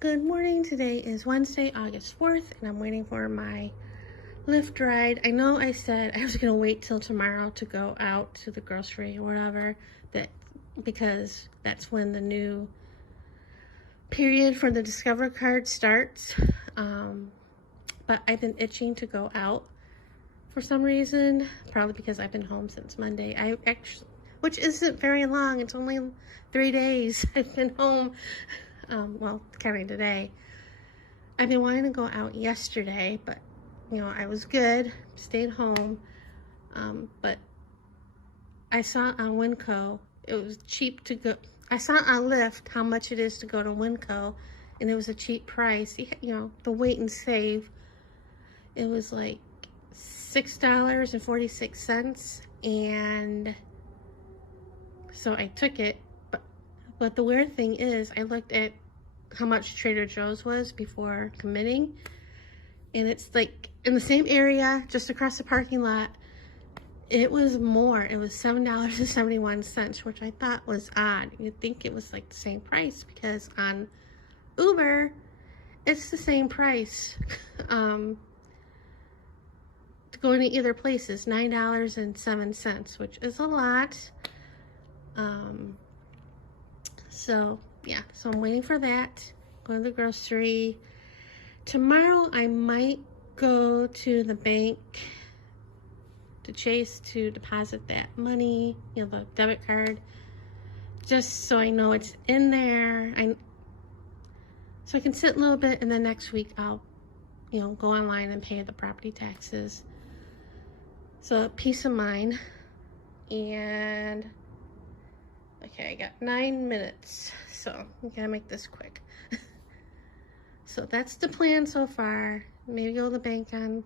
Good morning. Today is Wednesday, August 4th, and I'm waiting for my Lyft ride. I know I said I was going to wait till tomorrow to go out to the grocery or whatever, because that's when the new period for the Discover card starts. But I've been itching to go out for some reason, probably because I've been home since Monday. Which isn't very long. It's only 3 days I've been home. Well, counting today. I've been wanting to go out yesterday, but I was good, stayed home. But I saw on Winco, it was cheap to go. I saw on Lyft how much it is to go to Winco, and it was a cheap price. The wait and save, it was like $6.46, and so I took it. But the weird thing is, I looked at how much Trader Joe's was before committing, and it's like in the same area, just across the parking lot. It was more. It was $7.71, which I thought was odd. You'd think it was like the same price, because on Uber, it's the same price. Going to either place is $9.07, which is a lot. So I'm waiting for that. Going to the grocery. Tomorrow I might go to the bank to Chase to deposit that money, the debit card, just so I know it's in there. So I can sit a little bit, and then next week I'll, go online and pay the property taxes. So peace of mind. And okay, I got 9 minutes, so I'm gonna make this quick. So that's the plan so far. Maybe go to the bank on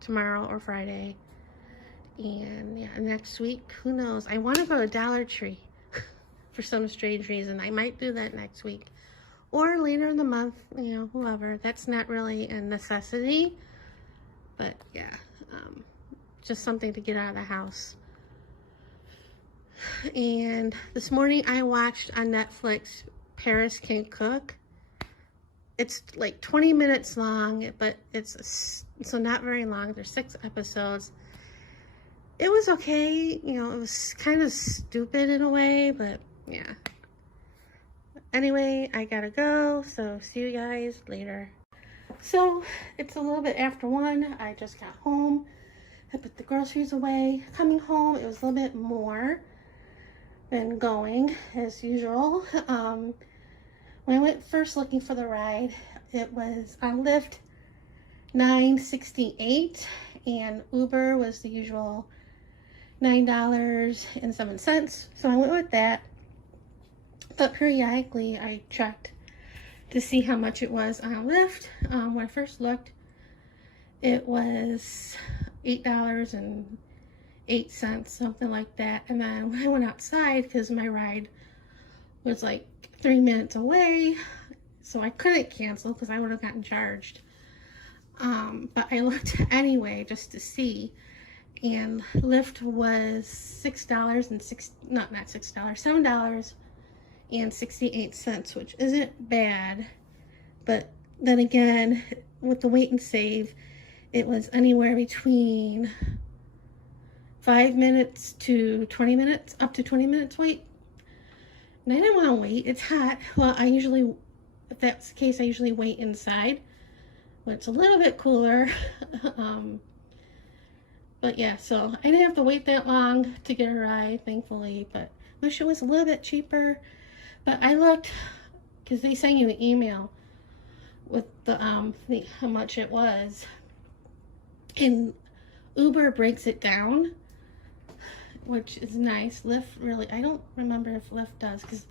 tomorrow or Friday. And next week, who knows? I want to go to Dollar Tree for some strange reason. I might do that next week. Or later in the month, whoever. That's not really a necessity. But just something to get out of the house. And this morning I watched on Netflix Paris Can Cook. It's like 20 minutes long, but so not very long. There's 6 episodes. It was okay. It was kind of stupid in a way, but yeah. Anyway, I gotta go, so see you guys later. So it's a little bit after 1. I just got home. I put the groceries away. Coming home, it was a little bit more than going as usual. When I went first looking for the ride, it was on Lyft $9.68, and Uber was the usual $9.07. So I went with that. But periodically I checked to see how much it was on Lyft. When I first looked, it was $8.08, something like that. And then when I went outside, because my ride was like 3 minutes away, so I couldn't cancel because I would have gotten charged. But I looked anyway just to see, and Lyft was $7.68, which isn't bad. But then again, with the wait and save, it was anywhere between 5 minutes to 20 minutes, up to 20 minutes wait. And I didn't want to wait. It's hot. Well, if that's the case, I usually wait inside when it's a little bit cooler. But yeah, so I didn't have to wait that long to get a ride, thankfully. But wish it was a little bit cheaper. But I looked, because they sent you an email with the how much it was, and Uber breaks it down, which is nice. Lyft really, I don't remember if Lyft does, because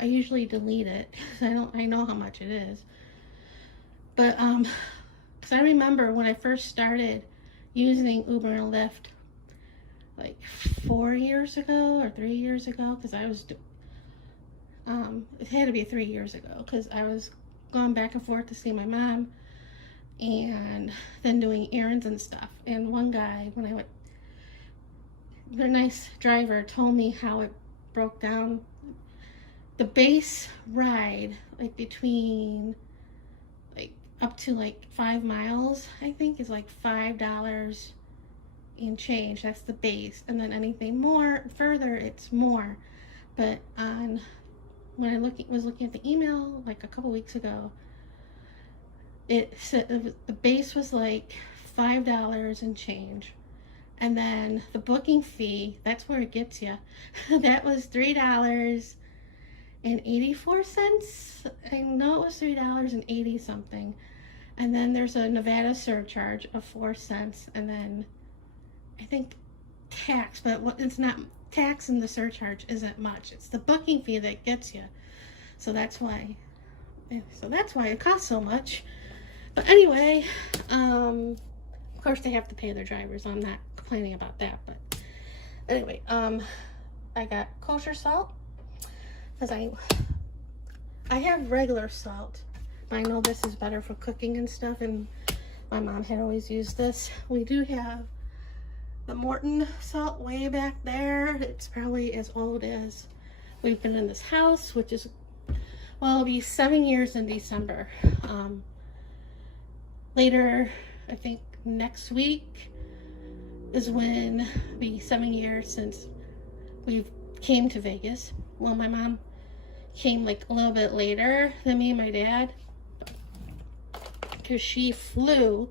I usually delete it, because I know how much it is. But because I remember when I first started using Uber and Lyft, like 4 years ago or 3 years ago, because I was it had to be 3 years ago, because I was going back and forth to see my mom and then doing errands and stuff. And one guy, when I went, the nice driver told me how it broke down the base ride, like between like up to like 5 miles, I think, is like $5 and change. That's the base, and then anything more further, it's more. But on when I was looking at the email like a couple weeks ago, it said the base was like $5 and change, and then the booking fee, that's where it gets you. That was $3.84. I know it was $3.80 something, and then there's a Nevada surcharge of 4 cents, and then I think tax, but it's not tax, and the surcharge isn't much. It's the booking fee that gets you. So that's why it costs so much. But anyway, of course they have to pay their drivers. I'm not complaining about that, but anyway, I got kosher salt because I have regular salt, but I know this is better for cooking and stuff, and my mom had always used this. We do have the Morton salt way back there. It's probably as old as we've been in this house, which is, well, it'll be 7 years in December. Later, I think next week is when it'll be 7 years since we came to Vegas. Well, my mom came like a little bit later than me and my dad, because she flew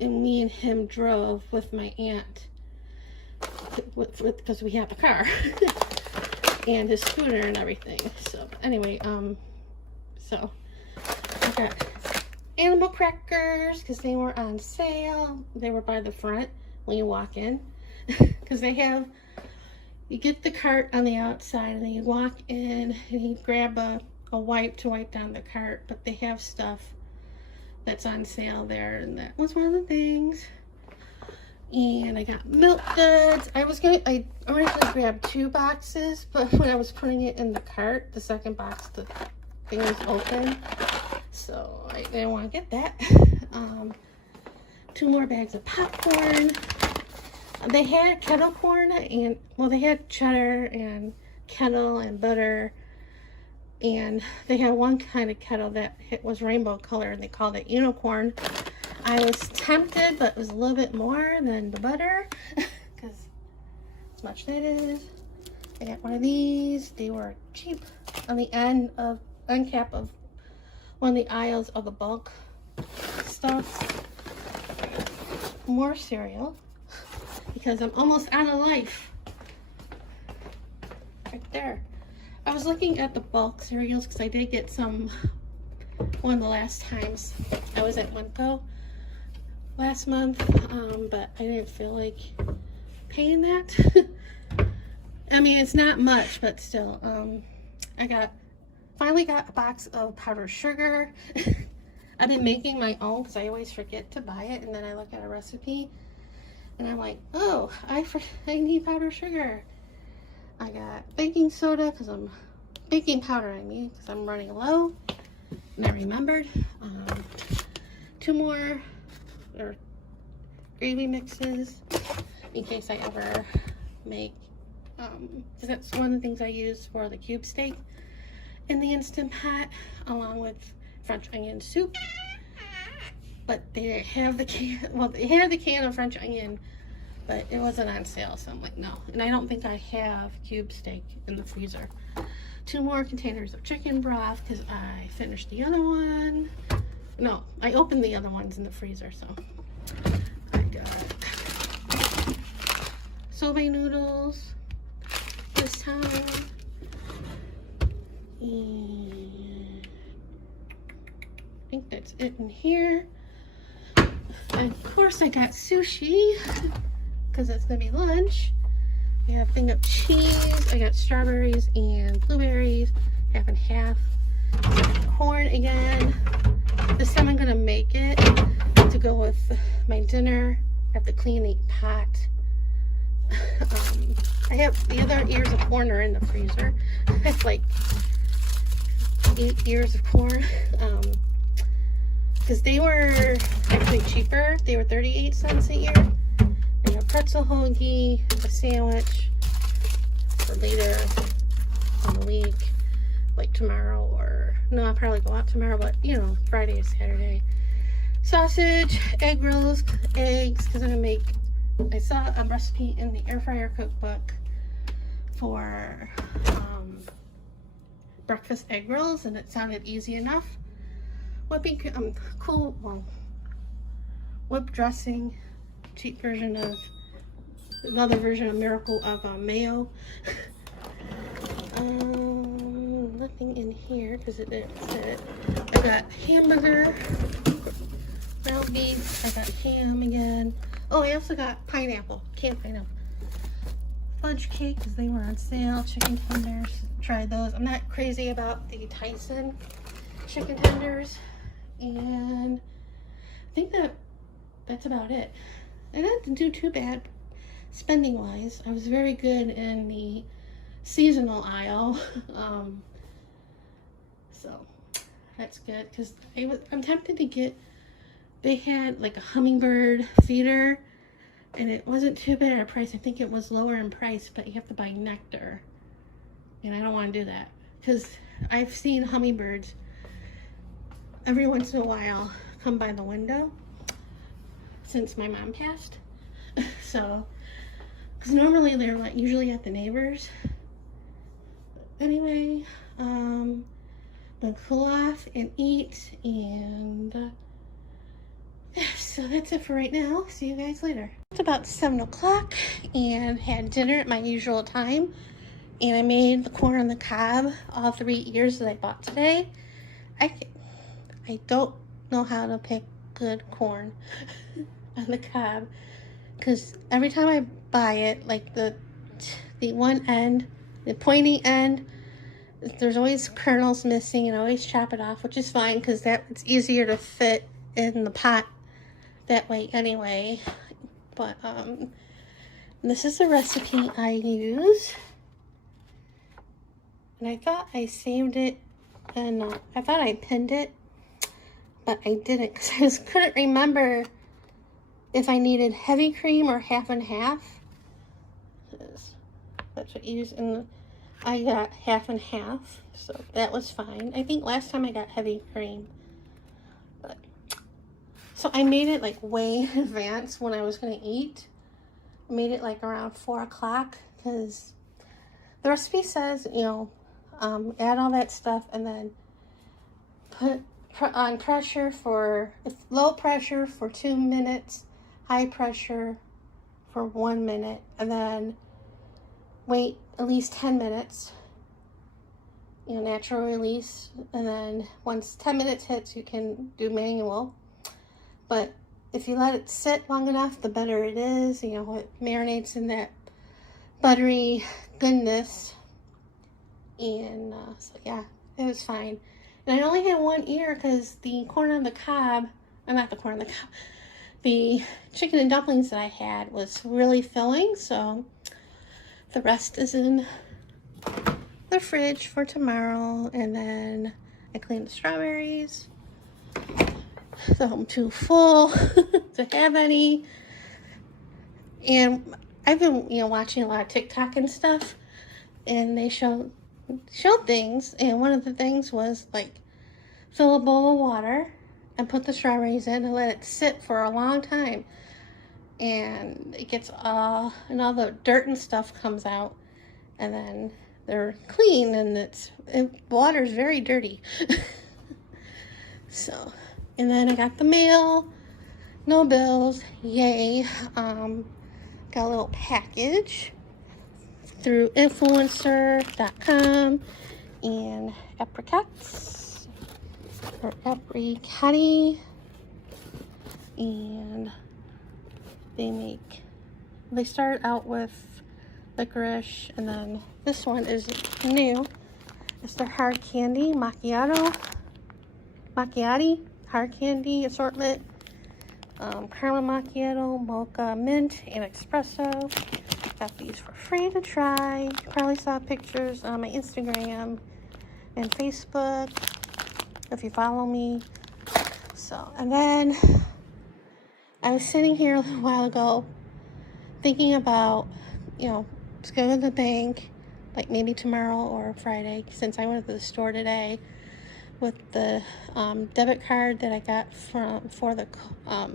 and me and him drove with my aunt, because we have a car and his scooter and everything. So anyway, so I got animal crackers because they were on sale. They were by the front when you walk in, because they have, you get the cart on the outside and then you walk in and you grab a wipe to wipe down the cart, but they have stuff that's on sale there, and that was one of the things. And I got milk duds. I originally grabbed 2 boxes, but when I was putting it in the cart, the second box, the thing was open, so I didn't want to get that. 2 more bags of popcorn. They had kettle corn, and well, they had cheddar and kettle and butter, and they had one kind of kettle that was rainbow color, and they called it unicorn. I was tempted, but it was a little bit more than the butter, because as much that is. I got one of these. They were cheap on the end cap of one of the aisles of the bulk stuff. More cereal, because I'm almost out of life. Right there. I was looking at the bulk cereals because I did get some one of the last times I was at Funko last month, but I didn't feel like paying that. I mean, it's not much, but still. I finally got a box of powdered sugar. I've been making my own because I always forget to buy it, and then I look at a recipe and I'm like, oh, I need powdered sugar. I got baking soda because baking powder, because I'm running low, and I remembered. 2 more gravy mixes in case I ever make, because that's one of the things I use for the cube steak in the Instant Pot, along with French onion soup. But they didn't have the can. Well, they had the can of French onion, but it wasn't on sale, so I'm like, no. And I don't think I have cube steak in the freezer. 2 more containers of chicken broth because I finished the other one. No, I opened the other ones in the freezer, so I got soba noodles this time. And I think that's it in here. And of course I got sushi because that's gonna be lunch. I got a thing of cheese. I got strawberries and blueberries, half and half. Corn again. This time I'm gonna make it to go with my dinner. I have to clean the pot. I have the other ears of corn are in the freezer. It's like 8 ears of corn. Because they were actually cheaper. They were 38 cents a ear. And a pretzel hoagie, a sandwich for later in the week. like tomorrow, or no, I'll probably go out tomorrow, but you know, Friday or Saturday. Sausage, egg rolls, eggs, because I'm gonna make, I saw a recipe in the air fryer cookbook for breakfast egg rolls, and it sounded easy enough. Whipping cool, well, whipped dressing, cheap version of, another version of Miracle of mayo. Nothing in here because it didn't fit. I got hamburger, ground beef, I got ham again. Oh, I also got pineapple, canned pineapple. Fudge cake because they were on sale. Chicken tenders, tried those. I'm not crazy about the Tyson chicken tenders. And I think that's about it. I didn't do too bad spending wise. I was very good in the seasonal aisle. So that's good because I'm tempted to get, they had like a hummingbird feeder and it wasn't too bad at price. I think it was lower in price, but you have to buy nectar. And I don't want to do that because I've seen hummingbirds every once in a while come by the window since my mom passed. So, because normally they're like usually at the neighbors. But anyway, then cool off and eat, and so that's it for right now. See you guys later. It's about 7 o'clock and had dinner at my usual time, and I made the corn on the cob all 3 ears that I bought today. I don't know how to pick good corn on the cob because every time I buy it, like the one end, the pointy end, there's always kernels missing, and I always chop it off, which is fine because it's easier to fit in the pot that way anyway. But this is the recipe I use, and I thought I saved it, and I thought I pinned it, but I didn't because I couldn't remember if I needed heavy cream or half and half. That's what you use, and I got half and half, so that was fine. I think last time I got heavy cream, but so I made it like way in advance when I was gonna eat. I made it like around 4 o'clock because the recipe says, you know, add all that stuff and then put on pressure for, low pressure for 2 minutes, high pressure for 1 minute, and then wait at least 10 minutes, you know, natural release, and then once 10 minutes hits, you can do manual. But if you let it sit long enough, the better it is. You know, it marinates in that buttery goodness. And so yeah, it was fine. And I only had 1 ear because the corn on the cob, not the corn on the cob, the chicken and dumplings that I had was really filling, so the rest is in the fridge for tomorrow. And then I cleaned the strawberries, so I'm too full to have any. And I've been, you know, watching a lot of TikTok and stuff, and they show things, and one of the things was like fill a bowl of water and put the strawberries in and let it sit for a long time, and it gets and all the dirt and stuff comes out, and then they're clean, and water's very dirty. So, and then I got the mail, no bills, yay. Got a little package through influencer.com, and apricots, or apricot, and they start out with licorice, and then this one is new. It's their hard candy macchiati hard candy assortment. Caramel macchiato, mocha, mint, and espresso. Got these for free to try. You probably saw pictures on my Instagram and Facebook if you follow me. So, and then I was sitting here a little while ago thinking about, you know, just go to the bank, like maybe tomorrow or Friday, since I went to the store today with the debit card that I got for the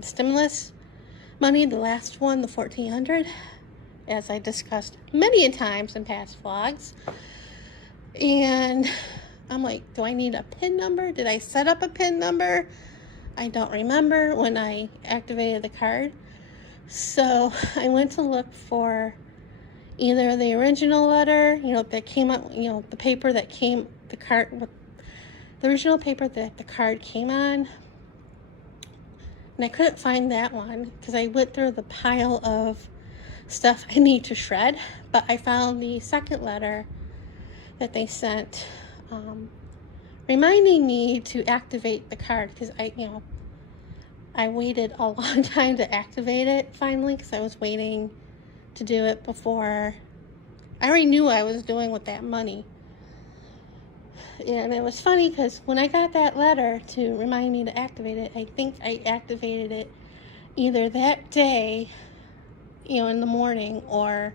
stimulus money, the last one, the $1,400, as I discussed many times in past vlogs. And I'm like, do I need a PIN number? Did I set up a PIN number? I don't remember when I activated the card. So I went to look for either the original letter, that came up, the paper that came, the card, with the original paper that the card came on. And I couldn't find that one because I went through the pile of stuff I need to shred. But I found the second letter that they sent, reminding me to activate the card, because I waited a long time to activate it finally, because I was waiting to do it before. I already knew what I was doing with that money. And it was funny because when I got that letter to remind me to activate it, I think I activated it either that day, in the morning, or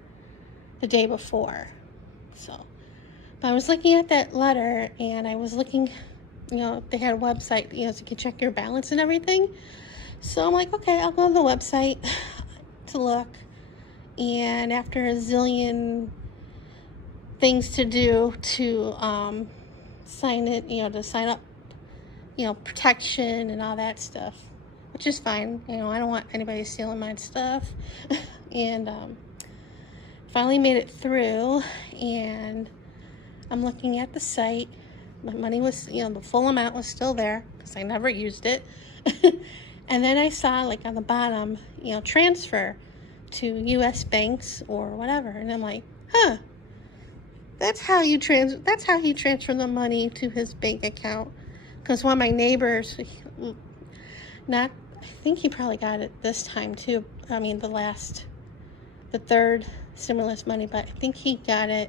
the day before. So, but I was looking at that letter, and I was looking, they had a website, so you can check your balance and everything. So I'm like, okay, I'll go to the website to look. And after a zillion things to do to sign it, to sign up, protection and all that stuff, which is fine. I don't want anybody stealing my stuff. And finally made it through, and I'm looking at the site. My money was, the full amount was still there because I never used it. And then I saw, like, on the bottom, transfer to U.S. banks or whatever. And I'm like, huh, that's how you transfer the money to his bank account. Because one of my neighbors, I think he probably got it this time too. I mean, the third stimulus money, but I think he got a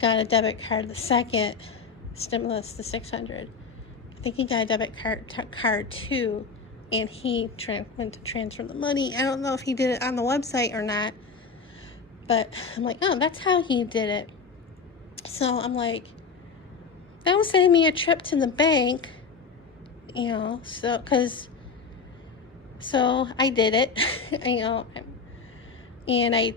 debit card, the second stimulus, the $600. I think he got a debit card too, and he went to transfer the money. I don't know if he did it on the website or not, but I'm like, oh, that's how he did it. So I'm like, that will save me a trip to the bank, so I did it, and I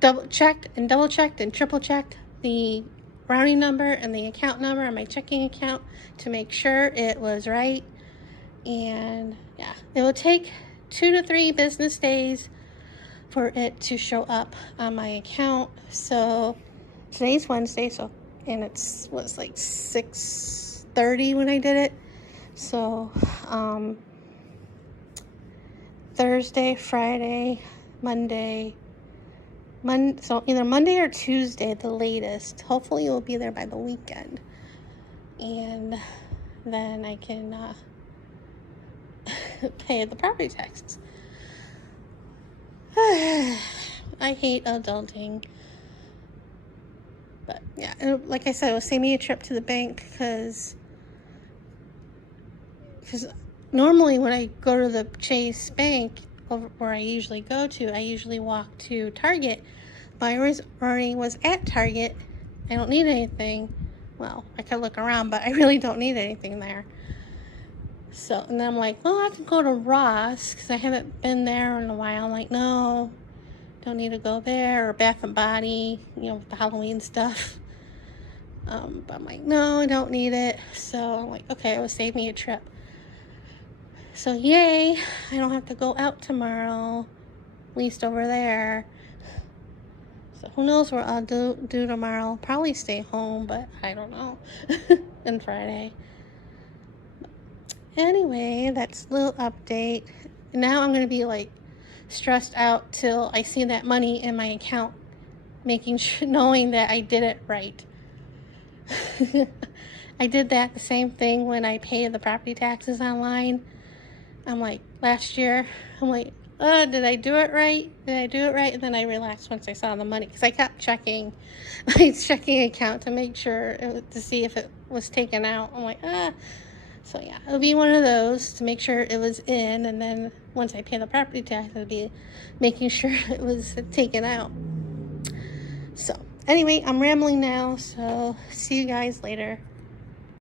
double checked and triple checked the routing number and the account number on my checking account to make sure it was right. And yeah, it will take 2 to 3 business days for it to show up on my account. So today's Wednesday, and was like 6:30 when I did it. So Thursday, Friday, Monday, so either Monday or Tuesday, the latest. Hopefully it will be there by the weekend, and then I can pay the property taxes. I hate adulting, but yeah, like I said, it will save me a trip to the bank, because normally when I go to the Chase Bank, where I usually go to, I usually walk to Target. But I already was at Target. I don't need anything. Well, I could look around, but I really don't need anything there. So, and then I'm like, well, I can go to Ross, because I haven't been there in a while. I'm like, no, don't need to go there. Or Bath and Body, with the Halloween stuff. But I'm like, no, I don't need it. So I'm like, okay, it will save me a trip. So yay, I don't have to go out tomorrow, at least over there. So who knows what I'll do tomorrow. Probably stay home, but I don't know. And Friday. Anyway, that's a little update. Now I'm going to be like stressed out till I see that money in my account, knowing that I did it right. I did that the same thing when I paid the property taxes online. I'm like, last year, I'm like, did I do it right? And then I relaxed once I saw the money, because I kept checking my checking account to make sure, to see if it was taken out. I'm like, So yeah, it'll be one of those to make sure it was in, and then once I pay the property tax, it'll be making sure it was taken out. So Anyway, I'm rambling now, so see you guys later.